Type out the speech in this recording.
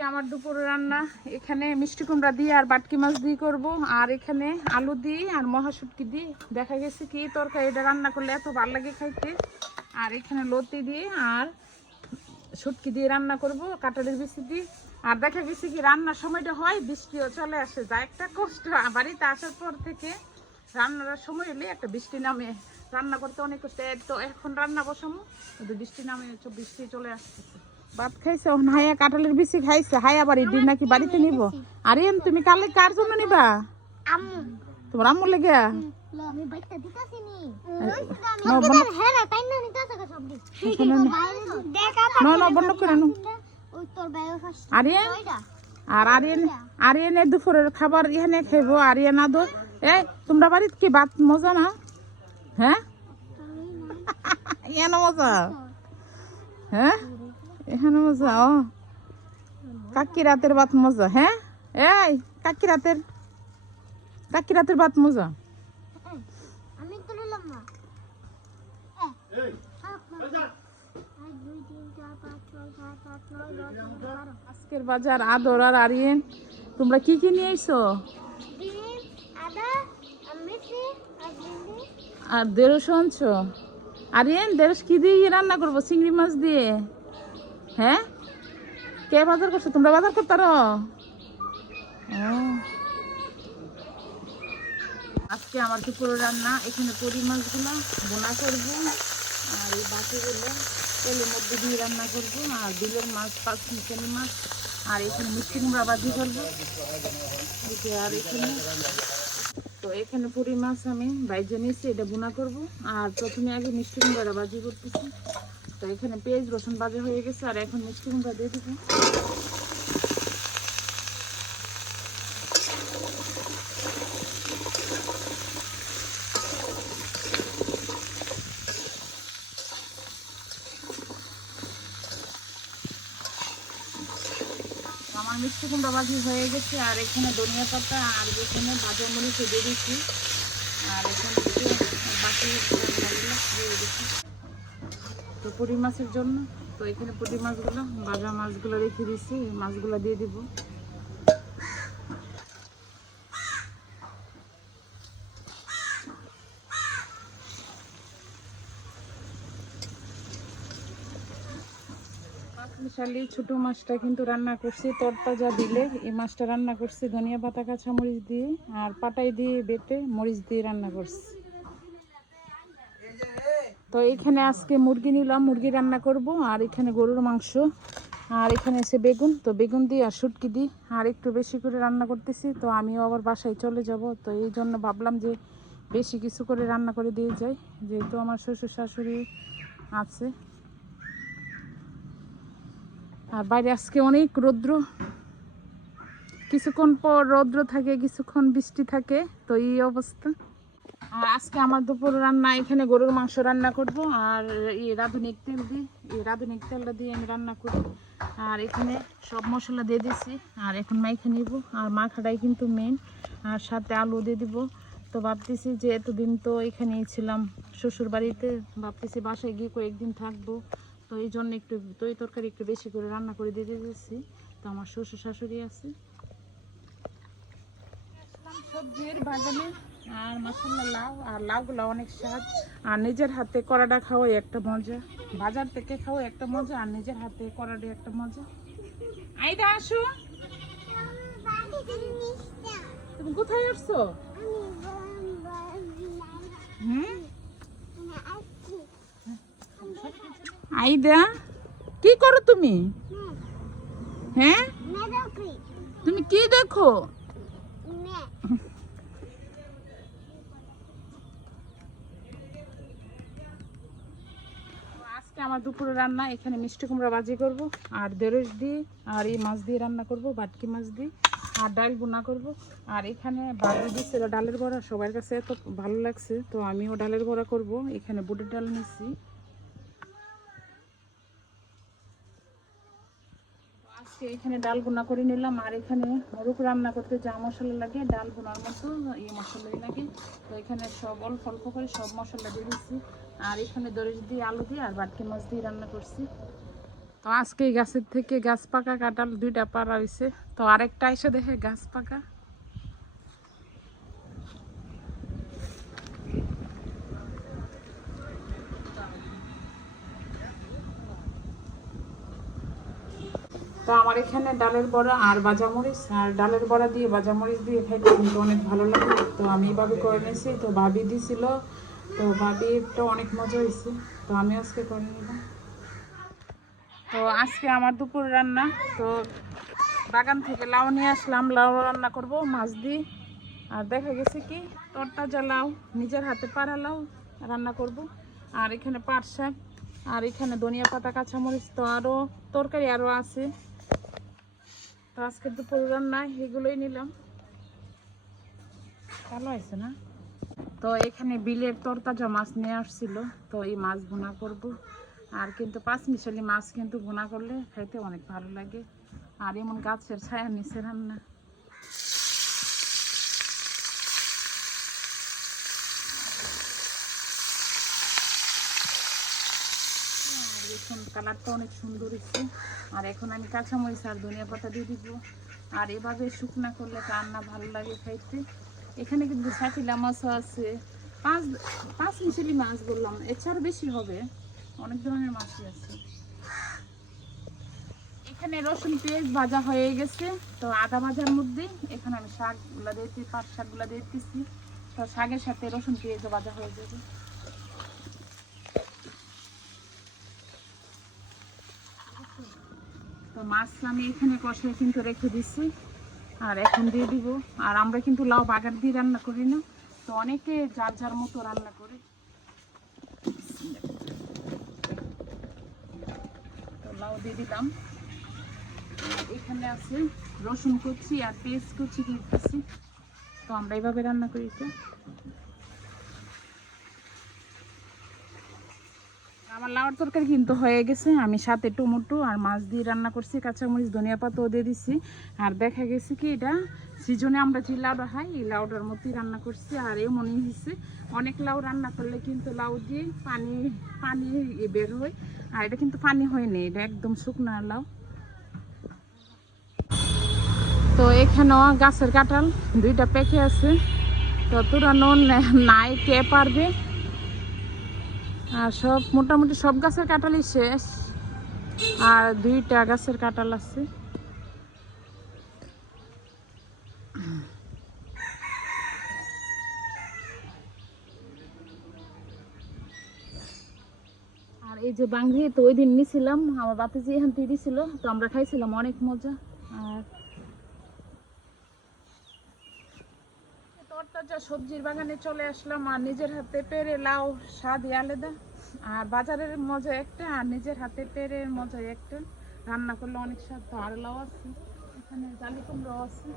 আজকে আমার দুপুরে রান্না এখানে মিষ্টি কুমড়া দিয়ে আর বাটকি মাছ দিয়ে করব, আর এখানে আলু দিয়ে আর মহাশুটকি দিয়ে দেখা গেছে কি তরকারি এটা রান্না করলে এত ভালো লাগে খাইতে। আর এখানে লতি দিয়ে আর শুটকি দিয়ে রান্না করব কাঁঠালের বিচি দিয়ে। আর দেখা গেছে কি রান্নার সময়টা হয় বৃষ্টিও চলে আসে, যা একটা কষ্ট। বাড়িতে আসার পর থেকে রান্নার সময় হলে একটা বৃষ্টি নামে, রান্না করতে অনেক কষ্ট। তো এখন রান্না বসামো কিন্তু বৃষ্টি নামে, বৃষ্টি চলে আসতেছে। ভাত খাইছে হায়া, কাঁঠালের বিচি খাইছে হায়া, বাড়ি দিন নাকি বাড়িতে নিব। আরে তুমি কালে কার জন্য নিবা? তোমার আম্মুর লেগে? বন্ধ করে আরিয়ান দুপুরের খাবার এখানে খাইবো। আরিয়ান আদর এই তোমরা বাড়িতে কি ভাত মজা না? হ্যাঁ এখানে মজা, হ্যাঁ এখানে মজা। ও কাকি রাতের ভাত মজা। হ্যাঁ এই কাকি রাতের ভাত মজা। আজকের বাজার আদর আর আরিয়ান তোমরা কি কি নিয়ে আইছো? আর দেড়শ আনছো? আরিয়ান দেড়শ কি দিয়ে রান্না করবো? চিংড়ি মাছ দিয়ে। হ্যাঁ কে বাজার করছো? তোমরা বাজার করতারো? আজকে আমার দুপুরে রান্না এখানে পরি মাছগুলো বোনা করবো, আর এই বাকিগুলো তেলের মধ্যে দিয়ে রান্না করবো, আর বিলের মাছ পাঁচমিশালি মাছ, আর এখানে মিষ্টি কুমড়া ভাজি করবো। আর এখানে তো এখানে পরি মাছ আমি বাইজে নিয়েছি, এটা বোনা করবো। আর প্রথমে আগে মিষ্টি কুমড়াটা ভাজি করতেছি। তো এখানে পেঁয়াজ রসুন ভাজা হয়ে গেছে, আর এখন মিষ্টি কুমড়া দিয়ে দেবো। আমার মিষ্টি কুমড়া ভাজি হয়ে গেছে, আর এখানে ধনিয়া পাতা আর এখানে ভাজা মরিচ দিয়ে দিচ্ছি, আর এখানে বাকি দিয়ে দিচ্ছি তো পুঁটি মাছের জন্য। তো এখানে পুঁটি মাছগুলো ভাজা মাছগুলো রেখে দিচ্ছি, মাছগুলো দিয়ে দিব। মিশালি ছোট মাছটা কিন্তু রান্না করছি তরতাজা দিলে, এই মাছটা রান্না করছি ধনিয়া পাতা কাঁচা মরিচ দিয়ে আর পাটাই দিয়ে বেটে মরিচ দিয়ে রান্না করছি। তো এখানে আজকে মুরগি নিলাম, মুরগি রান্না করব। আর এখানে গরুর মাংস, আর এখানে এসে বেগুন, তো বেগুন দিয়ে আর শুটকি দিই আর একটু বেশি করে রান্না করতেছি। তো আমিও আবার বাসায় চলে যাব, তো এই জন্য ভাবলাম যে বেশি কিছু করে রান্না করে দিয়ে যাই, যেহেতু আমার শ্বশুর শাশুড়ি আছে। আর বাইরে আজকে অনেক রৌদ্র, কিছুক্ষণ পর রৌদ্র থাকে, কিছুক্ষণ বৃষ্টি থাকে, তো এই অবস্থা। আর আজকে আমার দুপুর রান্না এখানে গরুর মাংস রান্না করব, আর এই রাঁধুনি তেলটা দিয়ে আমি রান্না করব। আর এখানে সব মশলা দিয়ে দিছি, আর এখন মাইখা নিব। আর মাখাটাই কিন্তু মেন, আর সাথে আলু দিয়ে দিব। তো ভাবতেছি যে এতদিন তো এখানেই ছিলাম শ্বশুর বাড়িতে, ভাবতেছি বাসায় গিয়ে কয়েকদিন থাকবো, তো এই জন্য একটু দই তরকারি একটু বেশি করে রান্না করে দিয়ে দিয়েছি। তো আমার শ্বশুর শাশুড়ি আছে। সবজির বাগানে আর মাসাল্লাহ লাউ, আর লাউগুলো অনেক স্বাদ। আর নিজের হাতে করাটা খাওয়া একটা মজা, বাজার থেকে খাওয়া একটা মজা, আর নিজের হাতে করাটা একটা মজা। আইদা আসো, তুমি কোথায় আসছো? আইদা কি করো তুমি? হ্যাঁ তুমি কি দেখো? আজকে আমার দুপুরে রান্না এখানে মিষ্টি কুমড়া ভাজি করব, আর দেড়শ দিয়ে আর এই মাছ দিয়ে রান্না করব, বাটকি মাছ দিয়ে, আর ডাল বোনা করব। আর এখানে বাড়ি দিচ্ছিল ডালের বড়া, সবার কাছে এত ভালো লাগছে, তো আমিও ডালের বড়া করব। এখানে বুটের ডাল নিচ্ছি। আজকে এখানে ডাল বোনা করে নিলাম। আর এখানে মোরগ রান্না করতে যা মশলা লাগে ডাল বোনার মতো এই মশলাই লাগে, তো এখানে সব অল্প অল্প করে সব মশলা দিয়ে দিচ্ছি। আর এখানে দরিচ দিয়ে আলু দিয়ে আর বাটকি মাছ দিয়ে রান্না করছি। তো আজকে এই গাছের থেকে গাছ পাকা কাঁঠাল 2টা পাড়া হয়েছে। তো আরেকটা এসে দেখে গাছ পাকা। তো আমার এখানে ডালের বড়া আর ভাজামরিচ, আর ডালের বড়া দিয়ে ভাজামরিচ দিয়ে খাইতে কিন্তু অনেক ভালো লাগে। তো আমি এইভাবে করে নিয়েছি, তো ভাবি দিছিল, তো ভাবিটা অনেক মজা হয়েছে, তো আমি আজকে করে নিলাম। তো আজকে আমার দুপুর রান্না, তো বাগান থেকে লাউ নিয়ে আসলাম, লাউ রান্না করব মাছ দিয়ে। আর দেখা গেছে কি তরতাজা লাউ, নিজের হাতে পাড়া লাউ রান্না করব। আর এখানে পাট শাক, আর এখানে ধনিয়া পাতা, কাঁচামরিচ, তো আরও তরকারি আরও আছে। তো আজকে দুপুর রান্না এগুলোই নিলাম, ভালো হয়েছে না? তো এখানে বিলের তরতাজা মাছ নিয়ে আসছিল, তো এই মাছ ভুনা করব। আর কিন্তু 5 মিশালি মাছ কিন্তু ভুনা করলে খাইতে অনেক ভালো লাগে। আর এমন গাছের ছায়া নিচে রান্না। আর এখন কালারটা অনেক সুন্দর হয়েছে। আর এখন আমি কাঁচামরিচ আর ধনিয়া পাতা দিয়ে দিব। আর এভাবে শুকনা করলে রান্না ভালো লাগে খাইতে। এখানে কিন্তু শাকিলা মাছও আছে, পাঁচ মিশালি মাছ বললাম, এছাড়া বেশি হবে, অনেক ধরনের মাছই আছে। এখানে রসুন পেঁয়াজ ভাজা হয়ে গেছে, তো আদা ভাজার মধ্যে এখানে আমি শাকগুলা দিয়েছি, পাট শাকগুলা দিতেছি। তো শাকের সাথে রসুন পেঁয়াজও ভাজা হয়ে যাবে। তো মাছ আমি এখানে কষায় কিন্তু রেখে দিচ্ছি, আর এখন দিয়ে দিব। আর আমরা কিন্তু লাউ বাগার দিয়ে রান্না করি না, তো অনেকে যার যার মতো রান্না করে। তো লাউ দিয়ে দিলাম। এখানে আছে রসুন কুচি আর পেঁয়াজ কুচি দিতেছি। তো আমরা এইভাবে রান্না করি। আমার লাউর তরকারি কিন্তু হয়ে গেছে, আমি সাথে টমেটো আর মাছ দিয়ে রান্না করছি, কাঁচামরিচ ধনিয়া পাতাও দিয়ে দিছি। আর দেখা গেছে কি এটা সিজনে আমরা যে লাউটা খাই এই লাউটার মতোই রান্না করছি। আর এ মনে হয়েছে অনেক লাউ রান্না করলে কিন্তু লাউ দিয়ে পানি পানি বের হয়, আর এটা কিন্তু পানি হয়নি, এটা একদম শুকনো লাউ। তো এখানেও গাছের কাঁঠাল 2টা পেকে আছে, তো তুরানো নাই কে পারবে। আর সব মোটামুটি সব গাছের কাঁঠালই শেষ, আর 2টা গাছের কাঁঠাল আছে। আর এই যে বাঙ্গি, তো ওই দিন নিছিলাম, আমার বাতিজি এখান থেকে দিছিল, তো আমরা খাইছিলাম, অনেক মজা। আর তরতাজা সবজির বাগানে চলে আসলাম, আর নিজের হাতে পেরে লাউ স্বাদই আলাদা। আর বাজারের মজা একটা, আর নিজের হাতে পেরে মজা একটা, রান্না করলে অনেক স্বাদ। তো আর লাউ আছে, এখানে জালি কুমড়ো আছে।